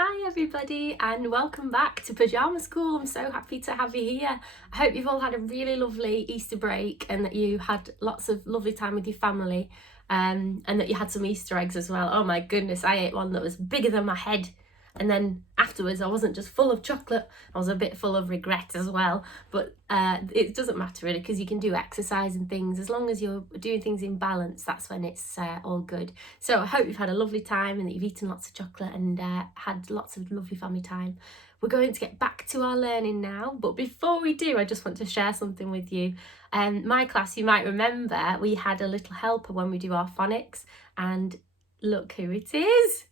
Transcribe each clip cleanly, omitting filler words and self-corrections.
Hi everybody and welcome back to Pyjama School. I'm so happy to have you here. I hope you've all had a really lovely Easter break and that you had lots of lovely time with your family and that you had some Easter eggs as well. Oh my goodness, I ate one that was bigger than my head, and then afterwards I wasn't just full of chocolate, I was a bit full of regret as well. But it doesn't matter really, because you can do exercise and things as long as you're doing things in balance. That's when it's all good. So I hope you've had a lovely time and that you've eaten lots of chocolate and had lots of lovely family time. We're going to get back to our learning now, but before we do, I just want to share something with you. My class, you might remember, we had a little helper when we do our phonics, and look who it is.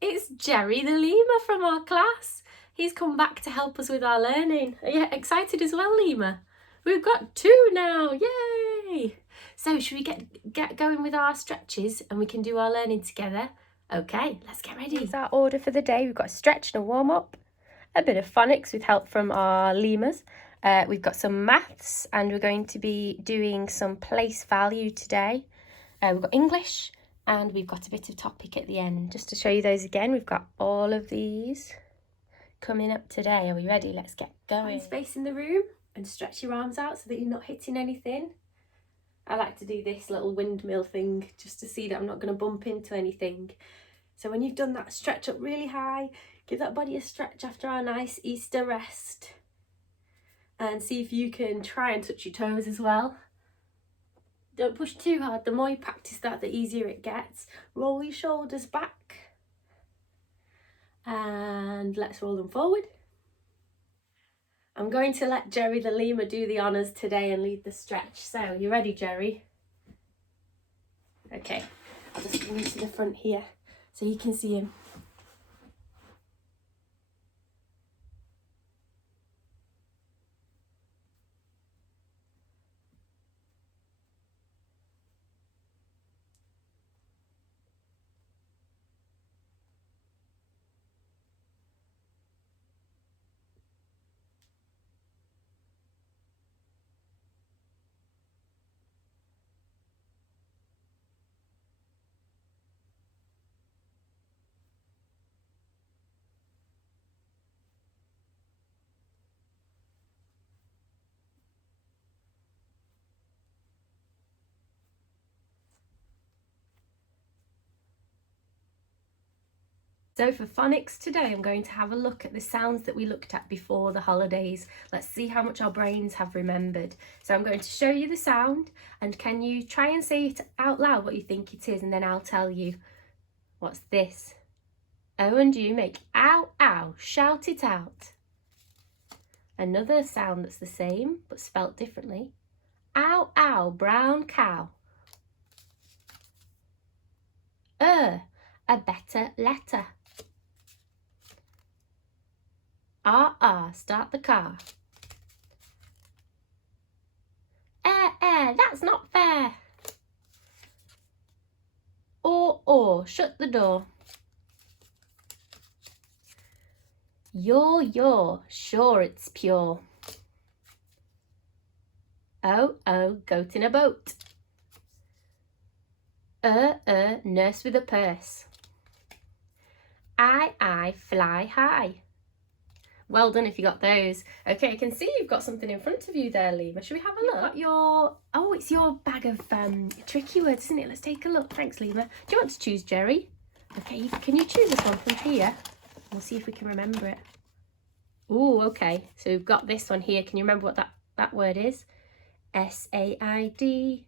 It's Jerry the lemur from our class. He's come back to help us with our learning. Are you excited as well, lemur? We've got two now, yay! So should we get going with our stretches and we can do our learning together? Okay, let's get ready. Here's our order for the day. We've got a stretch and a warm-up, a bit of phonics with help from our lemurs. We've got some maths, and we're going to be doing some place value today. We've got English, and we've got a bit of topic at the end. Just to show you those again, we've got all of these coming up today. Are we ready? Let's get going. Find space in the room and stretch your arms out so that you're not hitting anything. I like to do this little windmill thing just to see that I'm not going to bump into anything. So when you've done that, stretch up really high. Give that body a stretch after our nice Easter rest. And see if you can try and touch your toes as well. Don't push too hard. The more you practice that, the easier it gets. Roll your shoulders back. And let's roll them forward. I'm going to let Jerry the lemur do the honours today and lead the stretch. So, you ready, Jerry? Okay, I'll just bring you to the front here so you can see him. So for phonics today, I'm going to have a look at the sounds that we looked at before the holidays. Let's see how much our brains have remembered. So I'm going to show you the sound, and can you try and say it out loud what you think it is, and then I'll tell you. What's this? O and U make ow, ow, shout it out. Another sound that's the same but spelt differently. Ow, ow, brown cow. A better letter. Start the car. That's not fair. Or, shut the door. You're, sure it's pure. Oh, goat in a boat. Nurse with a purse. I, fly high. Well done if you got those. Okay, I can see you've got something in front of you there, lemur. Should we have a look? It's your bag of tricky words, isn't it? Let's take a look. Thanks, lemur. Do you want to choose, Jerry? Okay, can you choose this one from here? We'll see if we can remember it. Oh, okay. So we've got this one here. Can you remember what that word is? S-A-I-D.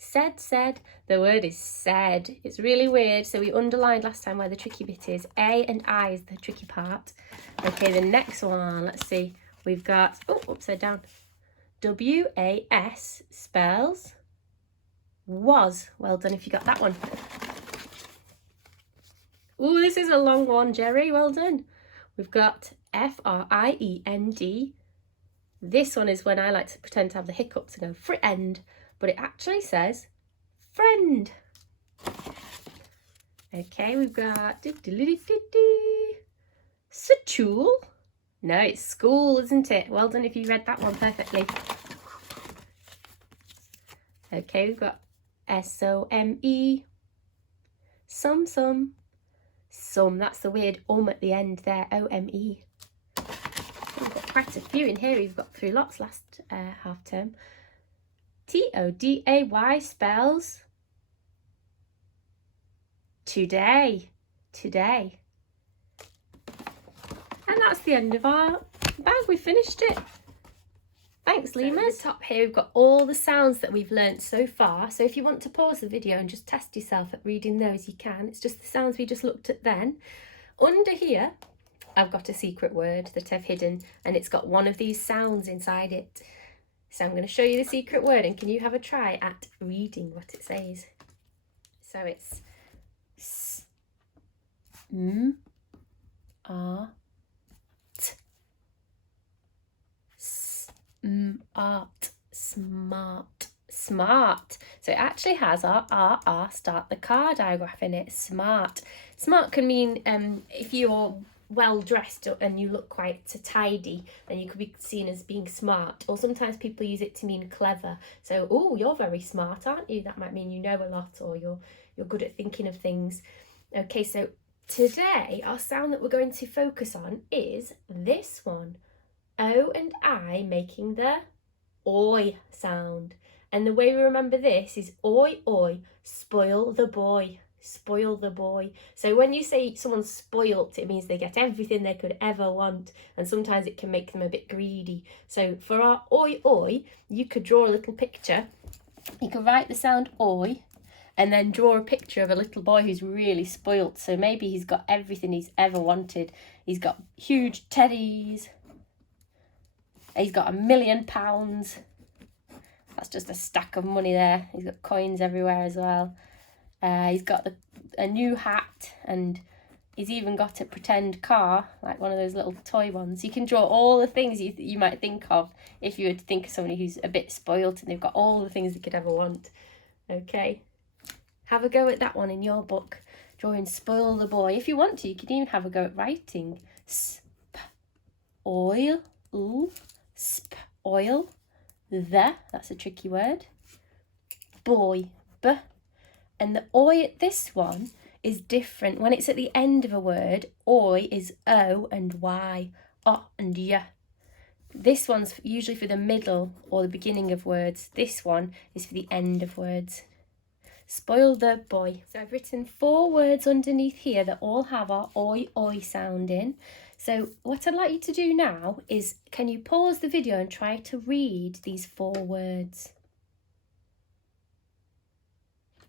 Said. The word is said. It's really weird. So we underlined last time where the tricky bit is. A and I is the tricky part. Okay, the next one. Let's see. We've got, upside down. W-A-S spells was. Well done if you got that one. Oh, this is a long one, Jerry. Well done. We've got F-R-I-E-N-D. This one is when I like to pretend to have the hiccups and go friend, but it actually says friend. Okay, we've got stool. No, it's school, isn't it? Well done if you read that one perfectly. Okay, we've got S-O-M-E. Some. Some. That's the weird at the end there, O-M-E. We've got quite a few in here. We've got through lots last half term. T-O-D-A-Y spells today. Today. And that's the end of our bag. We finished it. Thanks, Lemurs. So at the top here we've got all the sounds that we've learnt so far. So if you want to pause the video and just test yourself at reading those, you can. It's just the sounds we just looked at then. Under here, I've got a secret word that I've hidden, and it's got one of these sounds inside it. So I'm going to show you the secret word, and can you have a try at reading what it says? So it's S, M, R, T. Smart, smart, smart. So it actually has our R start the car diagraph in it. Smart. Smart can mean if you're well dressed and you look quite tidy, then you could be seen as being smart. Or sometimes people use it to mean clever. So, oh, you're very smart, aren't you? That might mean you know a lot, or you're good at thinking of things. Okay, so today our sound that we're going to focus on is this one. O and I making the oi sound. And the way we remember this is oi, oi, spoil the boy, spoil the boy. So when you say someone's spoilt, it means they get everything they could ever want. And sometimes it can make them a bit greedy. So for our oi, oi, you could draw a little picture. You could write the sound oi and then draw a picture of a little boy who's really spoilt. So maybe he's got everything he's ever wanted. He's got huge teddies. He's got £1 million. That's just a stack of money there. He's got coins everywhere as well. He's got a new hat, and he's even got a pretend car, like one of those little toy ones. You can draw all the things you might think of if you were to think of somebody who's a bit spoilt and they've got all the things they could ever want. Okay, have a go at that one in your book, drawing spoil the boy. If you want to, you can even have a go at writing. Oil, sp, oil, that's a tricky word, boy, b, and the oi at this one is different. When it's at the end of a word, oi is o and y, o and y. This one's usually for the middle or the beginning of words. This one is for the end of words. Spoil the boy. So I've written 4 words underneath here that all have our oi, oi sound in. So what I'd like you to do now is, can you pause the video and try to read these 4 words?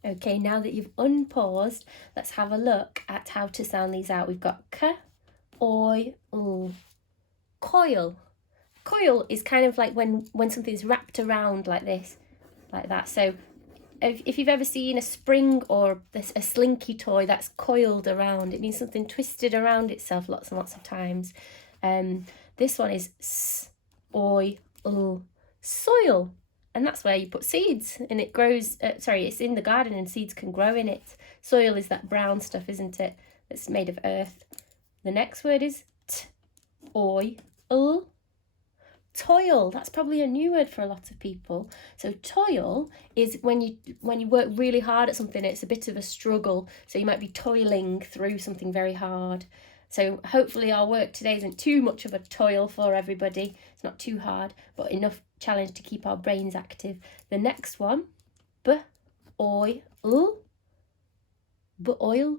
Okay, now that you've unpaused, let's have a look at how to sound these out. We've got k, oi, l. Coil. Coil is kind of like when something's wrapped around like this, like that. So if you've ever seen a spring or a slinky toy that's coiled around, it means something twisted around itself lots and lots of times. This one is s, oi, l, soil. And that's where you put seeds, and it grows, it's in the garden and seeds can grow in it. Soil is that brown stuff, isn't it? That's made of earth. The next word is t, oi, l, toil. That's probably a new word for a lot of people. So toil is when you work really hard at something, it's a bit of a struggle. So you might be toiling through something very hard. So hopefully our work today isn't too much of a toil for everybody. It's not too hard, but enough challenge to keep our brains active. The next one, b, oi, l, boil.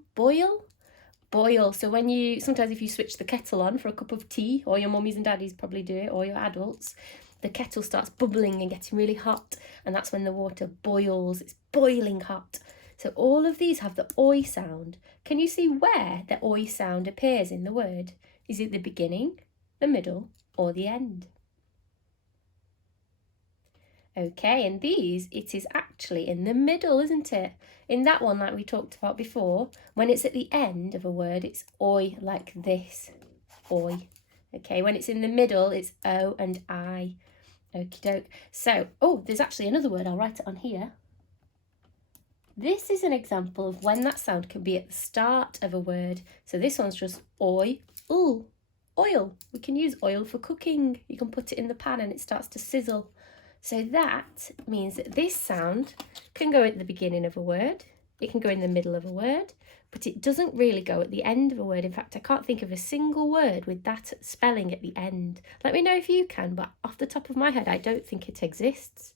Boil. So sometimes if you switch the kettle on for a cup of tea, or your mummies and daddies probably do it, or your adults, the kettle starts bubbling and getting really hot, and that's when the water boils. It's boiling hot. So all of these have the oi sound. Can you see where the oi sound appears in the word? Is it the beginning, the middle, or the end? Okay, and these, it is actually in the middle, isn't it? In that one, like we talked about before, when it's at the end of a word, it's oi, like this, oi. Okay, when it's in the middle, it's o and I. Okie doke. So, there's actually another word, I'll write it on here. This is an example of when that sound can be at the start of a word. So this one's just oi, ul, oil. We can use oil for cooking. You can put it in the pan and it starts to sizzle. So that means that this sound can go at the beginning of a word. It can go in the middle of a word, but it doesn't really go at the end of a word. In fact, I can't think of a single word with that spelling at the end. Let me know if you can, but off the top of my head, I don't think it exists.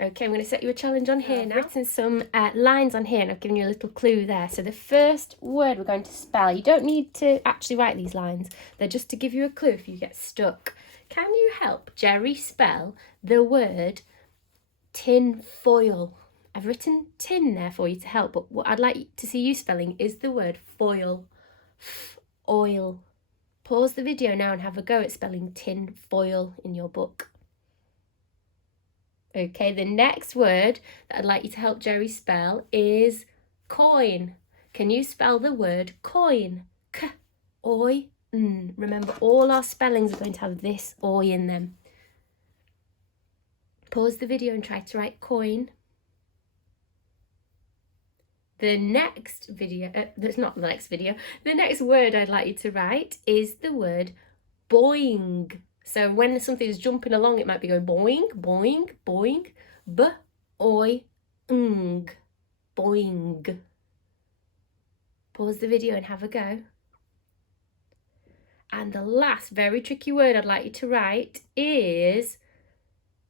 Okay, I'm going to set you a challenge on here now. I've written some lines on here and I've given you a little clue there. So the first word we're going to spell, you don't need to actually write these lines. They're just to give you a clue if you get stuck. Can you help Jerry spell the word tin foil? I've written tin there for you to help, but what I'd like to see you spelling is the word foil. Oil. Pause the video now and have a go at spelling tin foil in your book. Okay, the next word that I'd like you to help Jerry spell is coin. Can you spell the word coin? K-oy-n. Remember, all our spellings are going to have this oy in them. Pause the video and try to write coin. The next word I'd like you to write is the word boing. So when something's jumping along, it might be going boing, boing, boing, b-oy-ng, boing. Pause the video and have a go. And the last very tricky word I'd like you to write is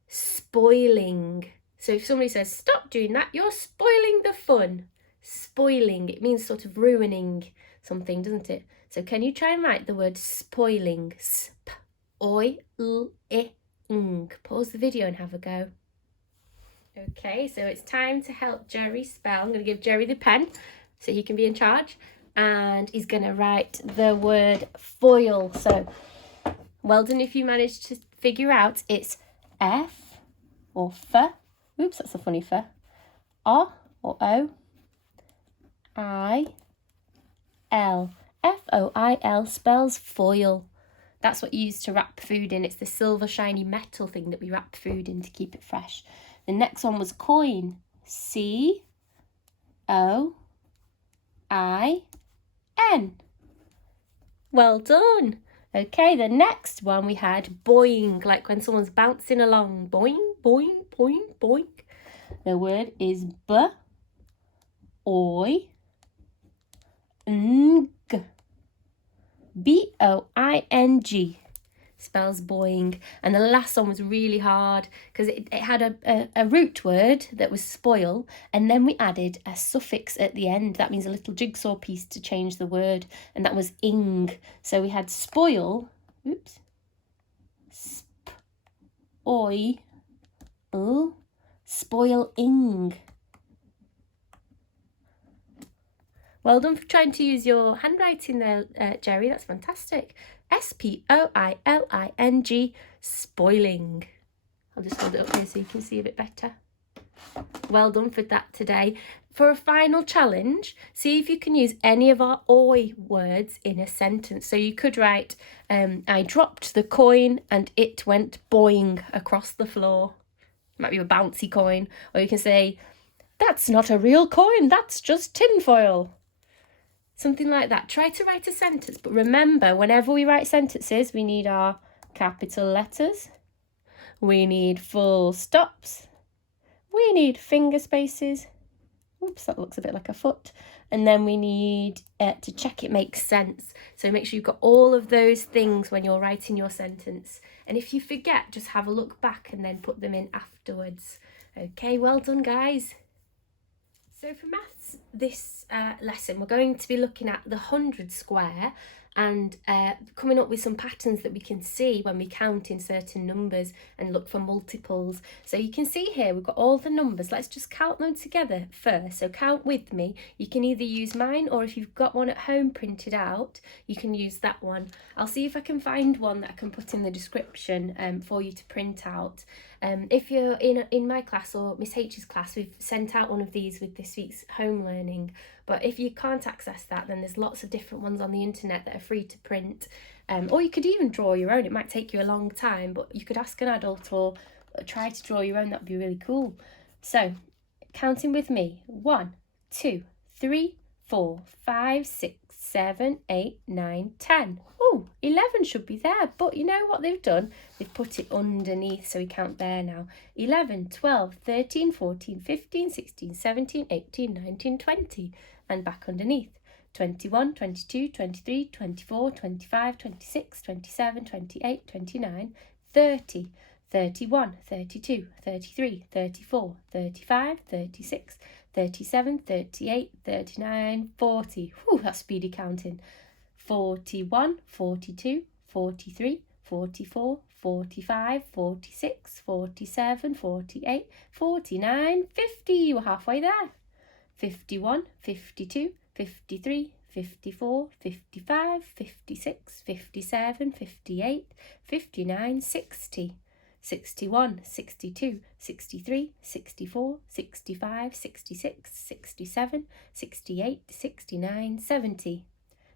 spoiling. So if somebody says, stop doing that, you're spoiling the fun. Spoiling, it means sort of ruining something, doesn't it? So can you try and write the word spoiling? Sp-oy-l-i-ng. Pause the video and have a go. Okay, so it's time to help Jerry spell. I'm going to give Jerry the pen so he can be in charge. And he's going to write the word foil. So well done if you managed to figure out it's F or F. Oops, that's a funny F. O or O. I-L. F-O-I-L spells foil. That's what you use to wrap food in. It's the silver shiny metal thing that we wrap food in to keep it fresh. The next one was coin. C-O-I-N. Well done. Okay, the next one we had boing, like when someone's bouncing along. Boing, boing, boing, boing. The word is b-oy-ng. B-O-I-N-G spells boing. And the last one was really hard because it had a root word that was spoil, and then we added a suffix at the end. That means a little jigsaw piece to change the word, and that was ing. So we had spoil, oops, spoiling. Well done for trying to use your handwriting there, Jerry. That's fantastic. S-P-O-I-L-I-N-G, spoiling. I'll just hold it up here so you can see a bit better. Well done for that today. For a final challenge, see if you can use any of our oi words in a sentence. So you could write, I dropped the coin and it went boing across the floor. It might be a bouncy coin. Or you can say, that's not a real coin, that's just tinfoil. Something like that. Try to write a sentence, but remember, whenever we write sentences, we need our capital letters, we need full stops, we need finger spaces. Oops, that looks a bit like a foot. And then we need to check it makes sense. So make sure you've got all of those things when you're writing your sentence. And if you forget, just have a look back and then put them in afterwards. Okay, well done, guys. So for maths, this lesson, we're going to be looking at the 100 square and coming up with some patterns that we can see when we count in certain numbers and look for multiples. So you can see here we've got all the numbers. Let's just count them together first. So count with me. You can either use mine, or if you've got one at home printed out, you can use that one. I'll see if I can find one that I can put in the description for you to print out. If you're in my class or Miss H's class, we've sent out one of these with this week's home learning. But if you can't access that, then there's lots of different ones on the internet that are free to print. Or you could even draw your own. It might take you a long time, but you could ask an adult or try to draw your own. That'd be really cool. So, counting with me. 1, 2, 3, 4, 5, 6, 7, 8, 9, 10. oh, 11 should be there, but you know what they've done? They've put it underneath, so we count there now. 11, 12, 13, 14, 15, 16, 17, 18, 19, 20, and back underneath. 21, 22, 23, 24, 25, 26, 27, 28, 29, 30, 31, 32, 33, 34, 35, 36, 37, 38, 39, 40. Whew, that's speedy counting. 41, 42, 43, 44, 45, 46, 47, 48, 49, 50. You were halfway there. 51, 52, 53, 54, 55, 56, 57, 58, 59, 60. 61, 62, 63, 64, 65, 66, 67, 68, 69, 70.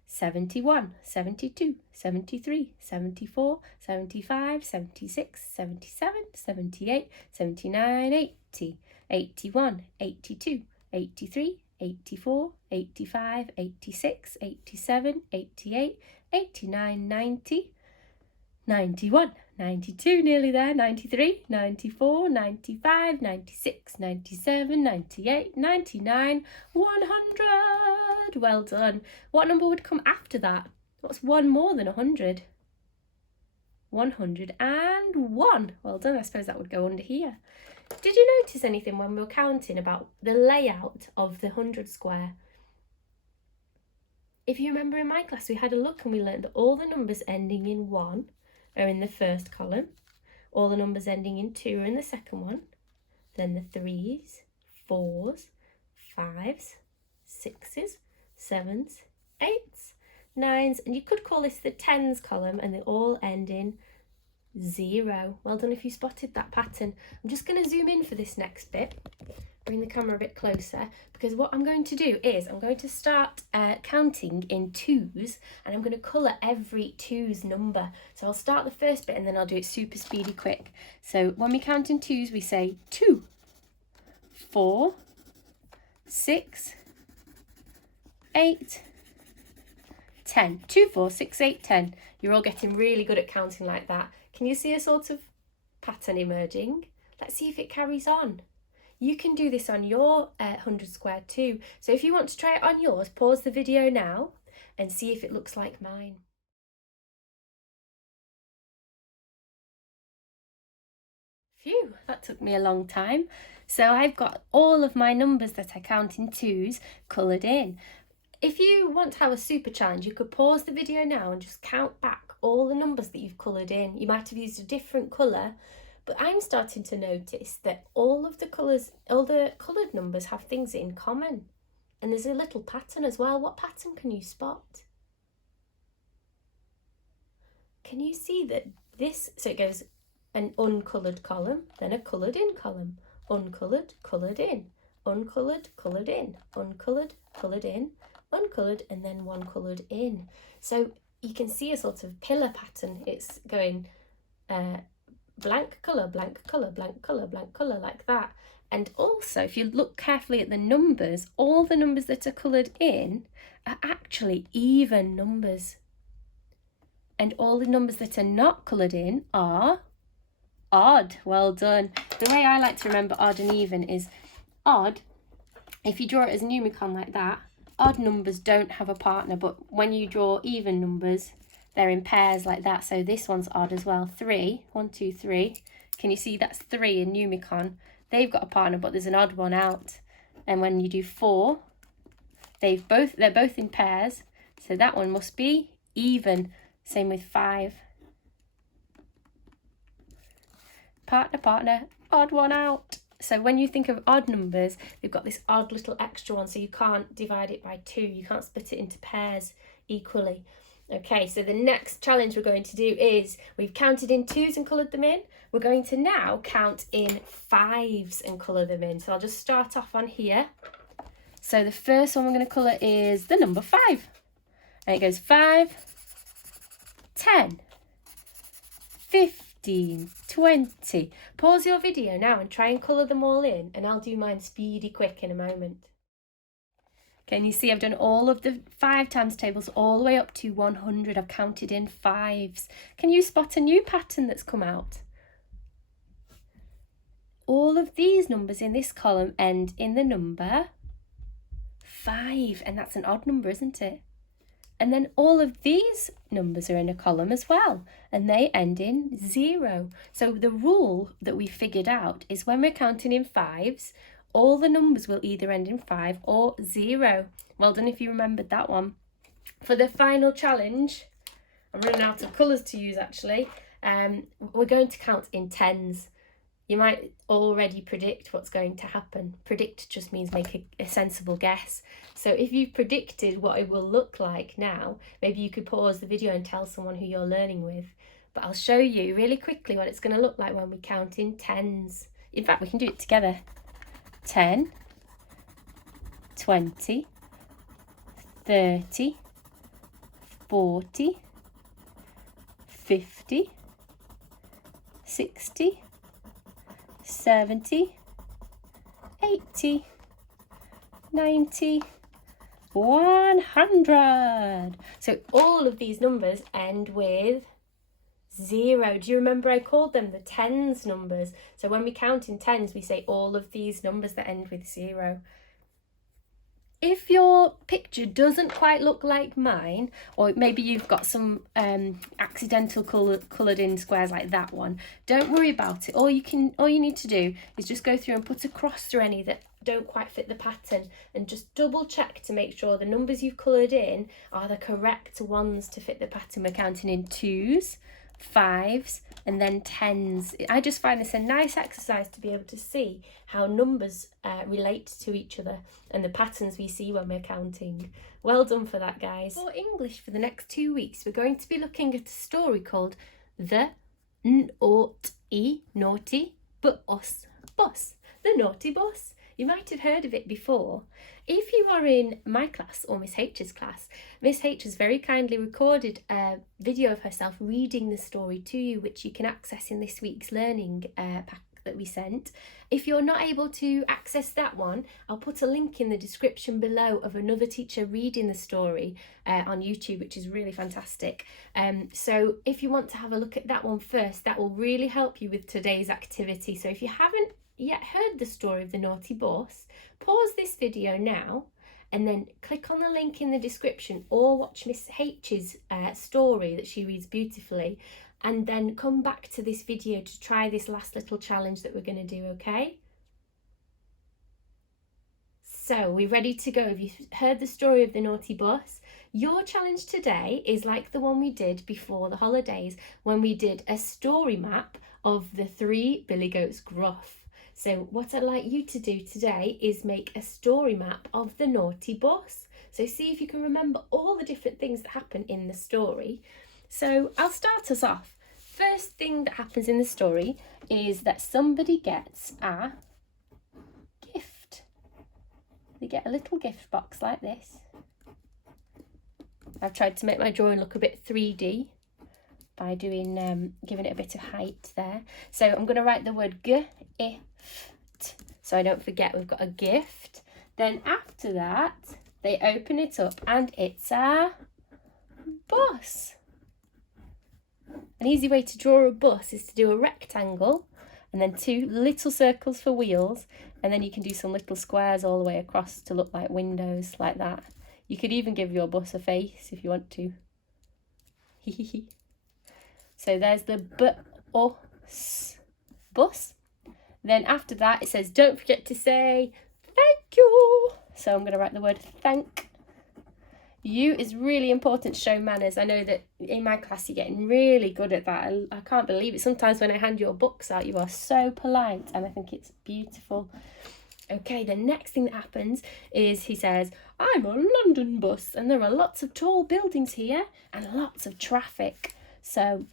71, 72, 73, 74, 75, 76, 77, 78, 79, 80, 81, 82, 83, 84, 85, 86, 87, 88, 89, 90, 91, 92, nearly there, 93, 94, 95, 96, 97, 98, 99, 100. Well done. What number would come after that? What's one more than 100? 101. Well done. I suppose that would go under here. Did you notice anything when we were counting about the layout of the 100 square? If you remember in my class, we had a look and we learned that all the numbers ending in 1 are in the first column. All the numbers ending in 2 are in the second one. Then the 3s, 4s, 5s, 6s, 7s, 8s, 9s, and you could call this the 10s column, and they all end in 0. Well done if you spotted that pattern. I'm just going to zoom in for this next bit, bring the camera a bit closer, because what I'm going to do is I'm going to start counting in 2s, and I'm going to colour every 2's number. So I'll start the first bit and then I'll do it super speedy quick. So when we count in 2s, we say 2, 4, 6, 8, 10. 2, 4, 6, 8, 10. You're all getting really good at counting like that. Can you see a sort of pattern emerging? Let's see if it carries on. You can do this on your 100 square too. So if you want to try it on yours, pause the video now and see if it looks like mine. Phew, that took me a long time. So I've got all of my numbers that I count in 2s coloured in. If you want to have a super challenge, you could pause the video now and just count back all the numbers that you've coloured in. You might have used a different colour, but I'm starting to notice that all the coloured numbers have things in common. And there's a little pattern as well. What pattern can you spot? Can you see that this, so it goes an uncoloured column, then a coloured in column, uncoloured, coloured in, uncoloured, coloured in, uncoloured, coloured in, uncoloured, and then one coloured in. So you can see a sort of pillar pattern. It's going blank colour, blank colour, blank colour, blank colour, like that. And also, if you look carefully at the numbers, all the numbers that are coloured in are actually even numbers. And all the numbers that are not coloured in are odd. Well done. The way I like to remember odd and even is odd, if you draw it as a numicon like that, odd numbers don't have a partner, but when you draw even numbers, they're in pairs like that. So this one's odd as well. 3, 1, 2, 3. Can you see that's 3 in numicon? They've got a partner, but there's an odd one out. And when you do 4, they're both in pairs. So that one must be even. Same with 5. Partner, partner, odd one out. So when you think of odd numbers, they've got this odd little extra one, so you can't divide it by 2. You can't split it into pairs equally. Okay, so the next challenge we're going to do is, we've counted in 2s and coloured them in. We're going to now count in 5s and colour them in. So I'll just start off on here. So the first one we're going to colour is the number 5. And it goes 5, 10, 15, 20. Pause your video now and try and colour them all in, and I'll do mine speedy quick in a moment. Can you see I've done all of the 5 times tables all the way up to 100. I've counted in 5s. Can you spot a new pattern that's come out? All of these numbers in this column end in the number 5, and that's an odd number, isn't it? And then all of these numbers are in a column as well, and they end in 0. So the rule that we figured out is when we're counting in 5s, all the numbers will either end in 5 or 0. Well done if you remembered that one. For the final challenge, I'm running out of colours to use actually, we're going to count in 10s. You might already predict what's going to happen. Predict just means make a sensible guess. So if you've predicted what it will look like now, maybe you could pause the video and tell someone who you're learning with. But I'll show you really quickly what it's going to look like when we count in 10s. In fact, we can do it together. 10, 20, 30, 40, 50, 60, 70, 80, 90, 100. So all of these numbers end with 0. Do you remember I called them the tens numbers? So when we count in 10s, we say all of these numbers that end with 0. If your picture doesn't quite look like mine, or maybe you've got some accidental coloured in squares like that one, don't worry about it. All you need to do is just go through and put a cross through any that don't quite fit the pattern, and just double check to make sure the numbers you've coloured in are the correct ones to fit the pattern. We're counting in 2s, 5s and then 10s. I just find this a nice exercise to be able to see how numbers relate to each other and the patterns we see when we're counting. Well done for that, guys. For English for the next 2 weeks, we're going to be looking at a story called The Naughty Bus. The Naughty Bus. You might have heard of it before. If you are in my class or Miss H's class, Miss H has very kindly recorded a video of herself reading the story to you, which you can access in this week's learning pack that we sent. If you're not able to access that one, I'll put a link in the description below of another teacher reading the story on YouTube, which is really fantastic. So if you want to have a look at that one first, that will really help you with today's activity. So if you haven't yet heard the story of the naughty bus, pause this video now and then click on the link in the description, or watch Miss H's story that she reads beautifully, and then come back to this video to try this last little challenge that we're going to do, okay? So we're ready to go. Have you heard the story of the naughty bus? Your challenge today is like the one we did before the holidays, when we did a story map of the 3 billy goats gruff. So what I'd like you to do today is make a story map of the naughty bus. So see if you can remember all the different things that happen in the story. So I'll start us off. First thing that happens in the story is that somebody gets a gift. They get a little gift box like this. I've tried to make my drawing look a bit 3D by doing giving it a bit of height there. So I'm going to write the word gift, so I don't forget we've got a gift. Then after that, they open it up and it's a bus. An easy way to draw a bus is to do a rectangle and then 2 little circles for wheels, and then you can do some little squares all the way across to look like windows, like that. You could even give your bus a face if you want to. So there's the bus. Then after that it says don't forget to say thank you. So I'm going to write the word thank you. Is really important to show manners. I know that in my class you're getting really good at that. I can't believe it. Sometimes when I hand your books out, you are so polite, and I think it's beautiful. Okay, the next thing that happens is he says, I'm a London bus, and there are lots of tall buildings here and lots of traffic. So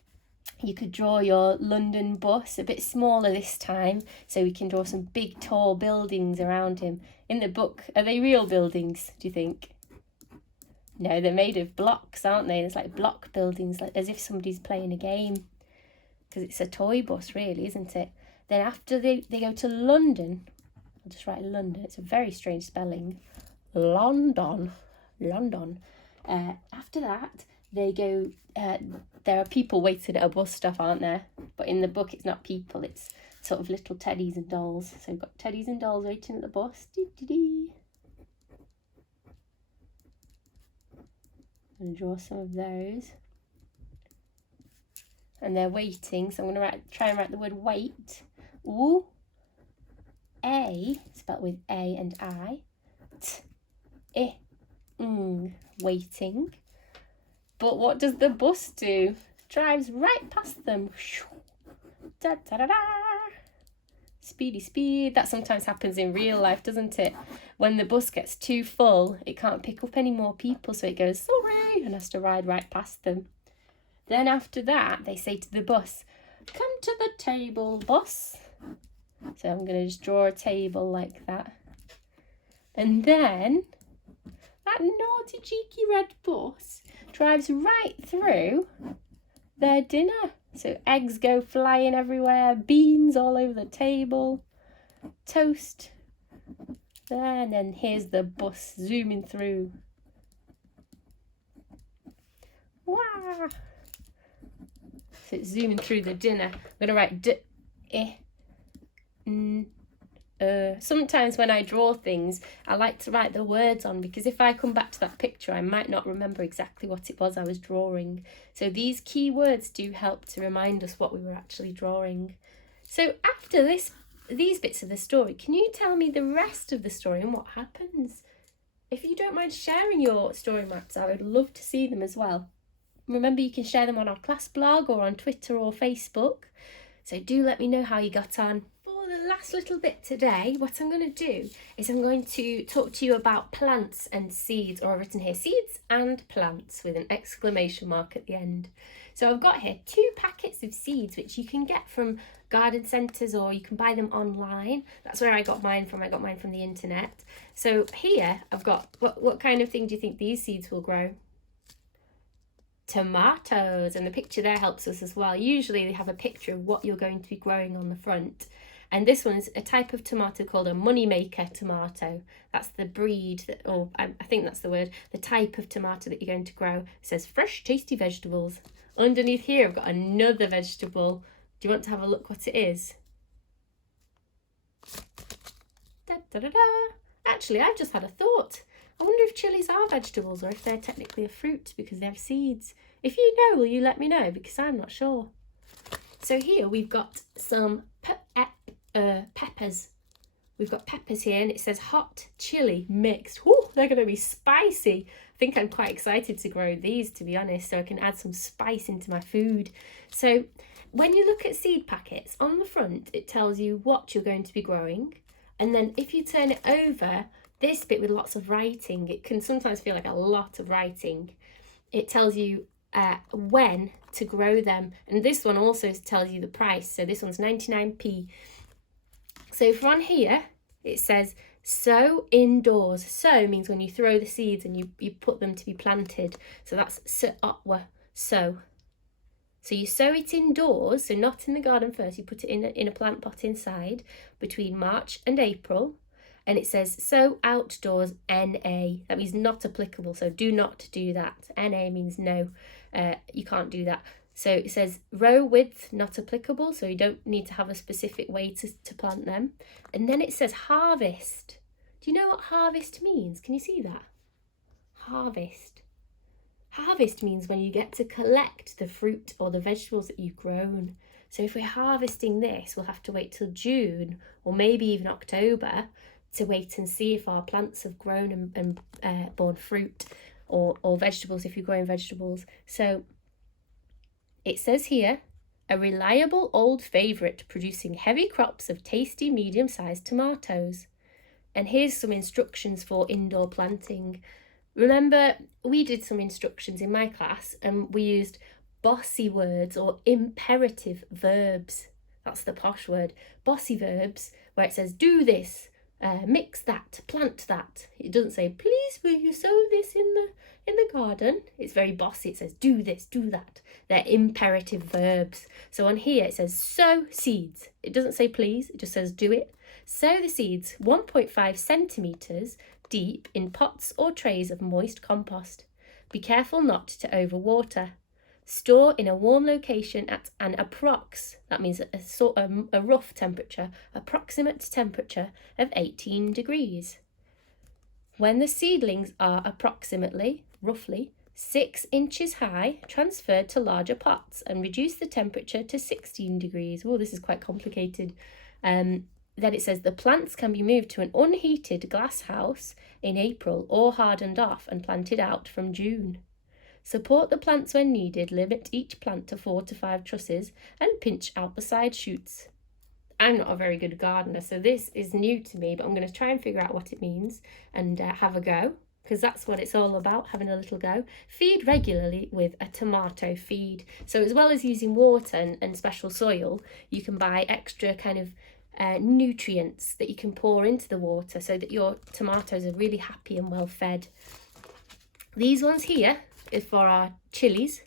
you could draw your London bus a bit smaller this time, so we can draw some big tall buildings around him. In the book, are they real buildings, do you think? No, they're made of blocks, aren't they? It's like block buildings, like as if somebody's playing a game, because it's a toy bus really, isn't it? Then after they go to London, I'll just write London, it's a very strange spelling, London. After that, they go, there are people waiting at a bus stop, aren't there? But in the book, it's not people, it's sort of little teddies and dolls. So we've got teddies and dolls waiting at the bus. I'm going to draw some of those. And they're waiting, so I'm going to try and write the word wait. Ooh. A, spelled with A and I. Waiting. But what does the bus do? Drives right past them. Da, da, da, da. Speedy speed. That sometimes happens in real life, doesn't it? When the bus gets too full, it can't pick up any more people, so it goes, sorry, and has to ride right past them. Then after that, they say to the bus, come to the table, bus. So I'm going to just draw a table like that. And then that naughty cheeky red bus drives right through their dinner. So eggs go flying everywhere, beans all over the table, toast there, and then here's the bus zooming through. Wow! So it's zooming through the dinner. I'm going to write sometimes when I draw things, I like to write the words on, because if I come back to that picture, I might not remember exactly what it was I was drawing. So these key words do help to remind us what we were actually drawing. So after these bits of the story, can you tell me the rest of the story and what happens? If you don't mind sharing your story maps, I would love to see them as well. Remember, you can share them on our class blog or on Twitter or Facebook. So do let me know how you got on. For the last little bit today, what I'm going to do is I'm going to talk to you about plants and seeds, or I've written here seeds and plants with an exclamation mark at the end. So I've got here 2 packets of seeds which you can get from garden centres, or you can buy them online. That's where I got mine from. I got mine from the internet. So here I've got, what kind of thing do you think these seeds will grow? Tomatoes, and the picture there helps us as well. Usually they have a picture of what you're going to be growing on the front, and this one is a type of tomato called a moneymaker tomato. That's the breed that, or I think that's the word, the type of tomato that you're going to grow. It says fresh tasty vegetables. Underneath here I've got another vegetable. Do you want to have a look what it is? Da, da, da, da. Actually, I've just had a thought. I wonder if chilies are vegetables, or if they're technically a fruit because they have seeds. If you know, will you let me know? Because I'm not sure. So here we've got some peppers. We've got peppers here, and it says hot chili mixed. Ooh, they're going to be spicy. I think I'm quite excited to grow these, to be honest, so I can add some spice into my food. So when you look at seed packets, on the front it tells you what you're going to be growing, and then if you turn it over, this bit with lots of writing, it can sometimes feel like a lot of writing. It tells you when to grow them, and this one also tells you the price. So this one's 99p. So from on here it says sow indoors. Sow means when you throw the seeds and you put them to be planted. So that's sow. So you sow it indoors, so not in the garden first. You put it in a plant pot inside between March and April. And it says sow outdoors, NA. That means not applicable, so do not do that. NA means no, you can't do that. So it says row width, not applicable, so you don't need to have a specific way to plant them. And then it says harvest. Do you know what harvest means? Can you see that? Harvest. Harvest means when you get to collect the fruit or the vegetables that you've grown. So if we're harvesting this, we'll have to wait till June or maybe even October to wait and see if our plants have grown and borne fruit or vegetables if you're growing vegetables. So it says here, a reliable old favourite producing heavy crops of tasty medium-sized tomatoes. And here's some instructions for indoor planting. Remember, we did some instructions in my class and we used bossy words or imperative verbs. That's the posh word. Bossy verbs, where it says do this, mix that, plant that. It doesn't say, please will you sow this in the garden. It's very bossy. It says do this, do that. They're imperative verbs. So on here it says sow seeds. It doesn't say please, it just says do it. Sow the seeds 1.5 centimetres deep in pots or trays of moist compost. Be careful not to overwater. Store in a warm location at an that means a rough temperature, approximate temperature of 18 degrees. When the seedlings are roughly 6 inches high, transfer to larger pots and reduce the temperature to 16 degrees. Oh, this is quite complicated. Then it says the plants can be moved to an unheated glass house in April or hardened off and planted out from June. Support the plants when needed, limit each plant to 4 to 5 trusses and pinch out the side shoots. I'm not a very good gardener, so this is new to me, but I'm going to try and figure out what it means and have a go, because that's what it's all about, having a little go. Feed regularly with a tomato feed. So as well as using water and special soil, you can buy extra kind of nutrients that you can pour into the water so that your tomatoes are really happy and well fed. These ones here is for our chilies.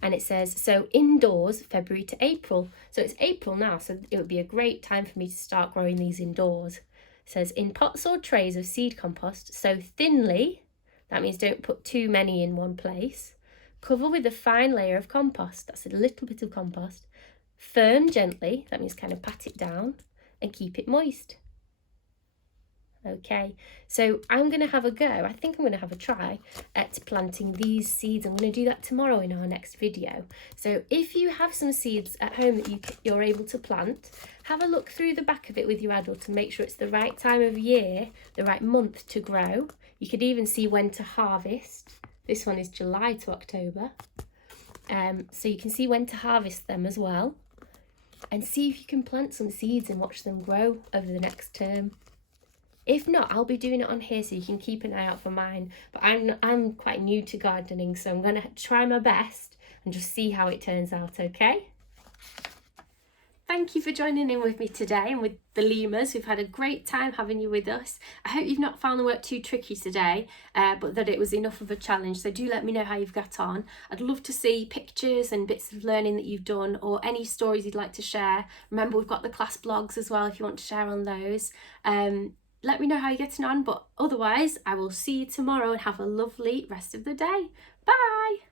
And it says, so indoors, February to April. So it's April now, so it would be a great time for me to start growing these indoors. It says, in pots or trays of seed compost, sow thinly, that means don't put too many in one place. Cover with a fine layer of compost, that's a little bit of compost. Firm gently, that means kind of pat it down, and keep it moist. Okay, so I'm going to have a go. I think I'm going to have a try at planting these seeds. I'm going to do that tomorrow in our next video. So if you have some seeds at home that you're able to plant, have a look through the back of it with your adult and make sure it's the right time of year, the right month to grow. You could even see when to harvest. This one is July to October. So you can see when to harvest them as well. And see if you can plant some seeds and watch them grow over the next term. If not, I'll be doing it on here so you can keep an eye out for mine. But I'm quite new to gardening, so I'm going to try my best and just see how it turns out, okay? Thank you for joining in with me today and with the lemurs. We've had a great time having you with us. I hope you've not found the work too tricky today, but that it was enough of a challenge. So do let me know how you've got on. I'd love to see pictures and bits of learning that you've done or any stories you'd like to share. Remember, we've got the class blogs as well if you want to share on those. Let me know how you're getting on, but otherwise I will see you tomorrow and have a lovely rest of the day. Bye!